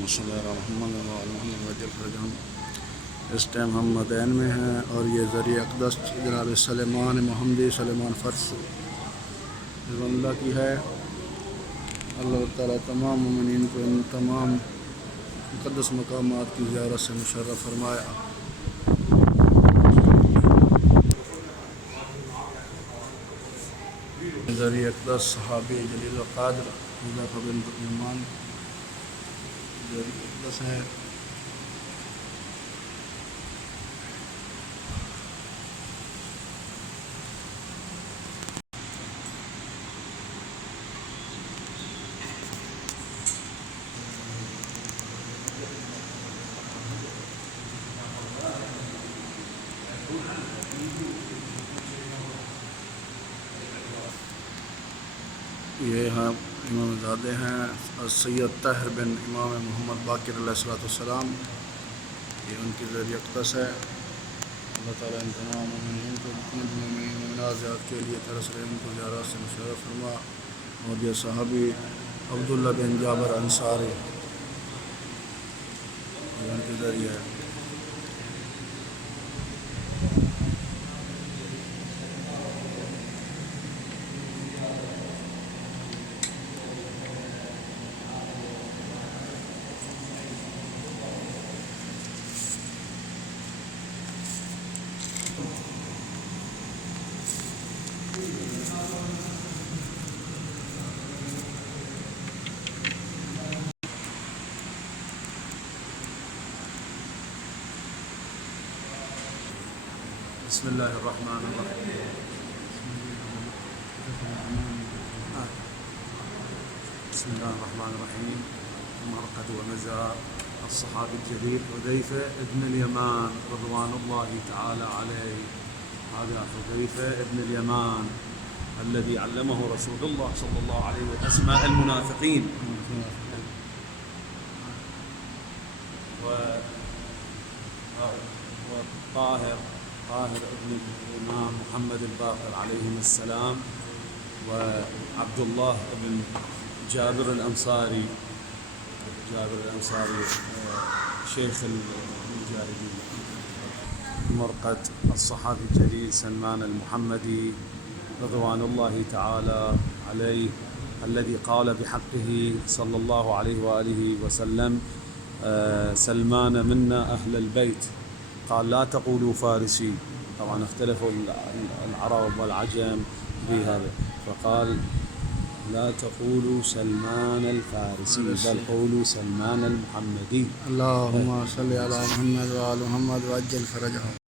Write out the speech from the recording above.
اللهم صل علی محمد وعلی محمد وعجل فرجهم۔ اس ٹائم ہم مدین میں ہیں اور یہ ذریعہ اقدس جناب سلیمان محمدی سلیمان فرش رضوان اللہ کی ہے۔ اللہ تعالیٰ تمام مومنین کو ان تمام مقدس مقامات کی زیارت سے مشرف فرمایا۔ ذریعہ اقدس صحابی جلیل القدر حذیفہ بن یمان ذریعہ اقدس ہے۔ یہ ہاں امام زادے ہیں سید طاہر بن امام محمد باقر علیہ السلام، یہ ان کی ذریعہ اقدس ہے۔ اللہ تعالیٰ ان تمام مومنین کو منازعات کے لیے ترس رہے ان کو زیارت سے مشرف فرما۔ اور یہ صحابی عبداللہ بن جابر انصاری یہ ان کے ذریعہ ہے۔ بسم اللہ الرحمن الرحیم۔ بسم الله الرحمن الرحيم. مرقد ومزار الصحابي الجليل حذيفة ابن اليمان رضوان الله تعالى عليه. هذا حذيفة ابن اليمان الذي علمه رسول الله صلى الله عليه وسلم أسماء المنافقين. وطاهر ابن الإمام محمد الباقر عليهم السلام، وعبد الله بن جابر الأنصاري شيخ المجاهدين. مرقد الصحابي الجليل سلمان المحمدي رضوان الله تعالى عليه الذي قال بحقه صلى الله عليه وآله وسلم سلمان منا أهل البيت، قال لا تقولوا فارسي. طبعا اختلفوا العرب والعجم بهذا، فقال لا تقولوا سلمان الفارسي بل قولوا سلمان المحمدي. اللهم صل على محمد وعلى محمد وعجل فرجهم.